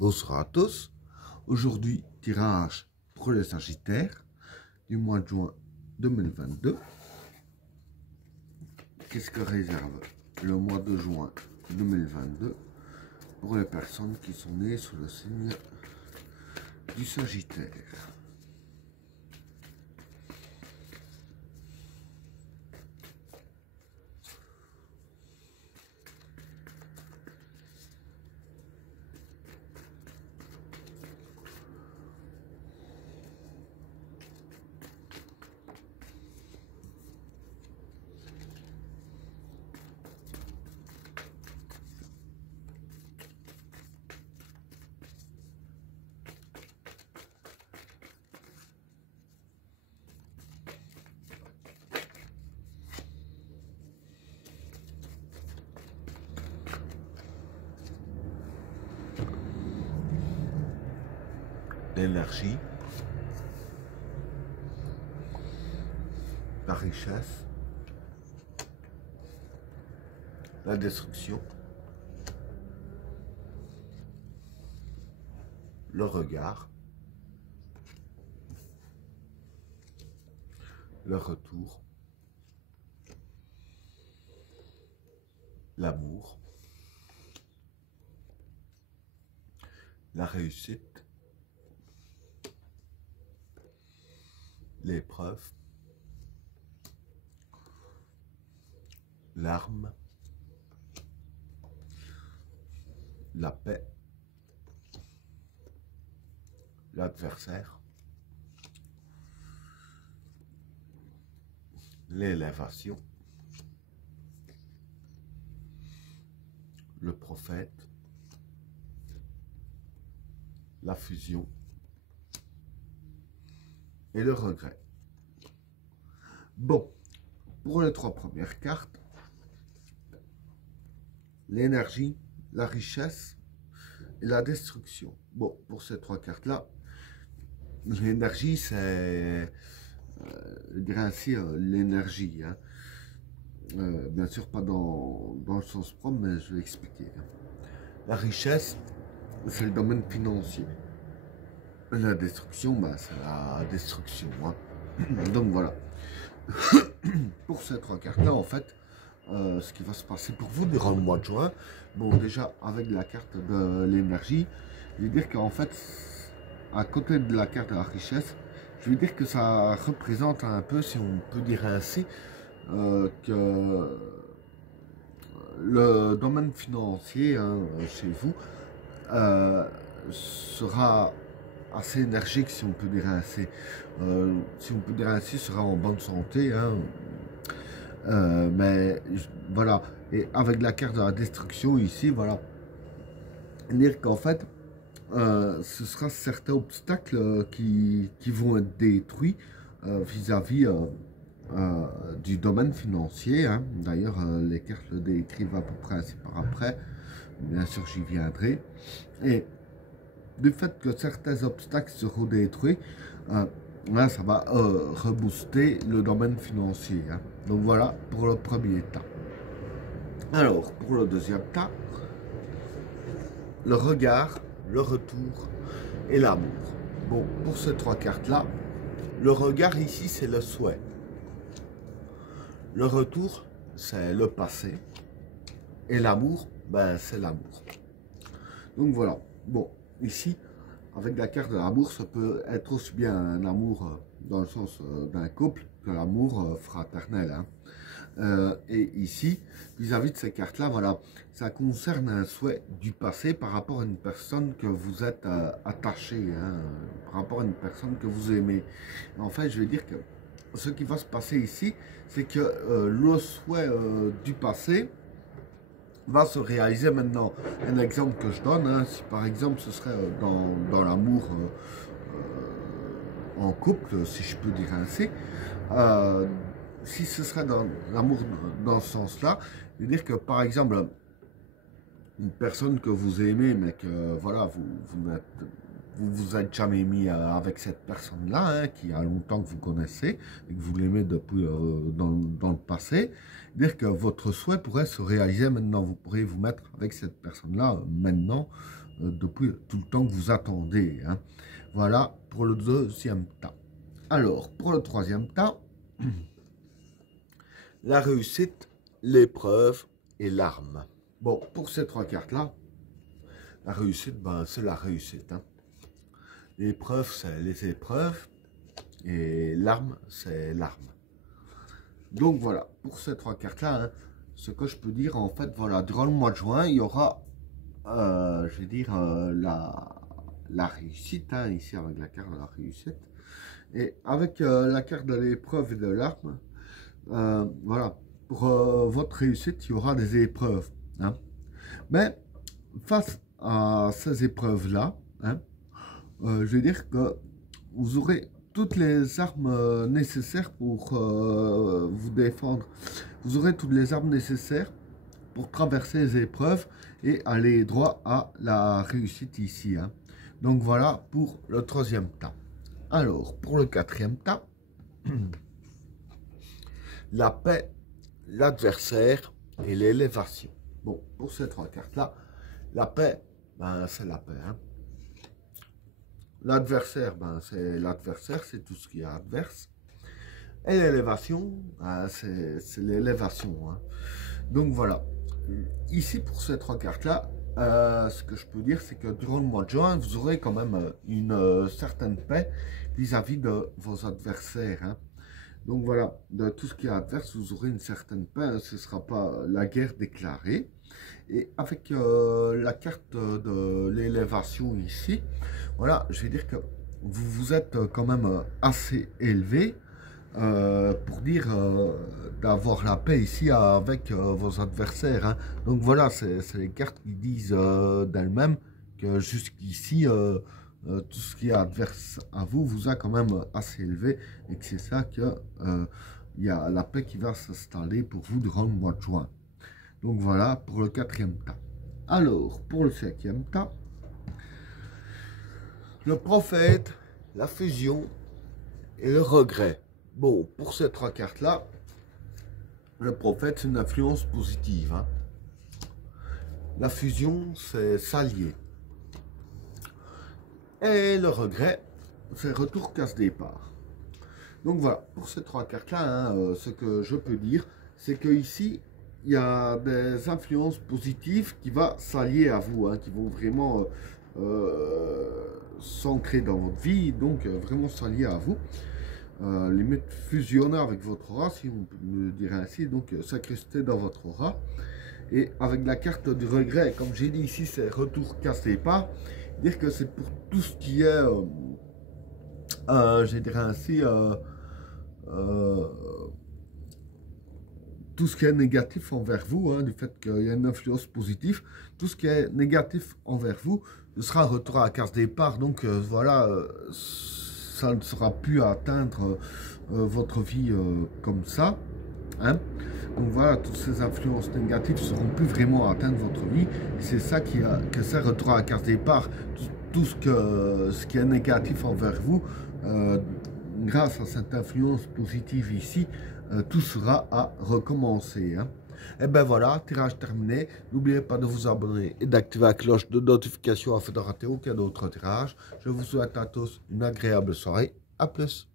Bonsoir à tous. Aujourd'hui, tirage pour les Sagittaires du mois de juin 2022. Qu'est-ce que réserve le mois de juin 2022 pour les personnes qui sont nées sous le signe du Sagittaire? L'énergie, la richesse, la destruction, le regard, le retour, l'amour, la réussite, l'épreuve, l'arme, la paix, l'adversaire, l'élévation, le prophète, la fusion et le regret. Bon, pour les trois premières cartes, l'énergie, la richesse et la destruction. Bon, pour ces trois cartes-là, l'énergie, c'est, je dirais ainsi, l'énergie. Hein. Bien sûr, pas dans le sens propre, mais je vais expliquer. La richesse, c'est le domaine financier. La destruction, bah, c'est la destruction. Hein. Donc voilà. Pour ces trois cartes-là, en fait, ce qui va se passer pour vous durant le mois de juin, bon, déjà, avec la carte de l'énergie, je veux dire qu'en fait, à côté de la carte de la richesse, je veux dire que ça représente un peu, si on peut dire ainsi, que le domaine financier, hein, chez vous, sera assez énergique, si on peut dire ainsi. Si on peut dire ainsi, sera en bonne santé. Hein. Mais voilà. Et avec la carte de la destruction ici, voilà. Dire qu'en fait, ce sera certains obstacles qui vont être détruits vis-à-vis du domaine financier. Hein. D'ailleurs, les cartes le décrivent à peu près ainsi par après. Bien sûr, j'y viendrai. Et du fait que certains obstacles seront détruits, là, ça va rebooster le domaine financier. Hein. Donc voilà pour le premier tas. Alors, pour le deuxième tas, le regard, le retour et l'amour. Bon, pour ces trois cartes-là, le regard ici, c'est le souhait. Le retour, c'est le passé. Et l'amour, ben, c'est l'amour. Donc voilà. Bon, ici, avec la carte de l'amour, ça peut être aussi bien un amour dans le sens d'un couple que l'amour fraternel. Hein. Et ici, vis-à-vis de ces cartes-là, voilà, ça concerne un souhait du passé par rapport à une personne que vous êtes attaché, hein, par rapport à une personne que vous aimez. En fait, je veux dire que ce qui va se passer ici, c'est que le souhait du passé va se réaliser maintenant. Un exemple que je donne, hein, si par exemple ce serait dans l'amour en couple, si je peux dire ainsi, si ce serait dans l'amour dans ce sens-là, je veux dire que par exemple, une personne que vous aimez, mais que voilà, vous êtes jamais mis avec cette personne-là, hein, qui a longtemps que vous connaissez, et que vous l'aimez depuis dans le passé, dire que votre souhait pourrait se réaliser maintenant. Vous pourrez vous mettre avec cette personne-là maintenant, depuis tout le temps que vous attendez. Hein. Voilà pour le deuxième tas. Alors, pour le troisième tas, la réussite, l'épreuve et l'arme. Bon, pour ces trois cartes-là, la réussite, ben, c'est la réussite. Hein. L'épreuve, c'est les épreuves. Et l'arme, c'est l'arme. Donc voilà, pour ces trois cartes-là, hein, ce que je peux dire, en fait, voilà, durant le mois de juin, il y aura, je vais dire, la réussite, hein, ici avec la carte de la réussite. Et avec la carte de l'épreuve et de l'arme, voilà, pour votre réussite, il y aura des épreuves. Hein. Mais face à ces épreuves-là, hein, je vais dire que vous aurez toutes les armes nécessaires pour vous défendre. Vous aurez toutes les armes nécessaires pour traverser les épreuves et aller droit à la réussite ici. Hein. Donc voilà pour le troisième tas. Alors, pour le quatrième tas, la paix, l'adversaire et l'élévation. Bon, pour ces trois cartes-là, la paix, ben, c'est la paix. Hein. L'adversaire, ben, c'est tout ce qui est adverse. Et l'élévation, ben, c'est l'élévation. Hein. Donc voilà. Ici, pour ces trois cartes-là, ce que je peux dire, c'est que durant le mois de juin, vous aurez quand même une certaine paix vis-à-vis de vos adversaires. Hein. Donc voilà, de tout ce qui est adverse, vous aurez une certaine paix. Hein. Ce ne sera pas la guerre déclarée. Et avec la carte de l'élévation ici, voilà, je vais dire que vous êtes quand même assez élevé pour dire d'avoir la paix ici avec vos adversaires. Hein. Donc voilà, c'est les cartes qui disent d'elles-mêmes que jusqu'ici, tout ce qui est adverse à vous, vous a quand même assez élevé et que c'est ça que il y a la paix qui va s'installer pour vous durant le mois de juin. Donc voilà pour le quatrième tas. Alors, pour le cinquième tas, le prophète, la fusion et le regret. Bon, pour ces trois cartes-là, le prophète, c'est une influence positive. Hein. La fusion, c'est s'allier. Et le regret, c'est retour casse-départ. Donc voilà, pour ces trois cartes-là, hein, ce que je peux dire, c'est que ici, il y a des influences positives qui vont s'allier à vous, hein, qui vont vraiment s'ancrer dans votre vie, donc vraiment s'allier à vous. Limite fusionner avec votre aura, si on peut le dire ainsi, donc s'incruster dans votre aura. Et avec la carte du regret, comme j'ai dit ici, c'est retour casse-départ, dire que c'est pour tout ce qui est, je dirais ainsi, tout ce qui est négatif envers vous, hein, du fait qu'il y a une influence positive, tout ce qui est négatif envers vous, ce sera un retour à la case départ. Donc voilà, ça ne sera plus à atteindre votre vie comme ça. Hein. Donc voilà, toutes ces influences négatives ne seront plus vraiment à atteindre votre vie. C'est ça que ça retour à la case départ. Tout ce qui est négatif envers vous, grâce à cette influence positive ici, tout sera à recommencer. Hein. Et ben voilà, tirage terminé. N'oubliez pas de vous abonner et d'activer la cloche de notification afin de rater aucun autre tirage. Je vous souhaite à tous une agréable soirée. À plus.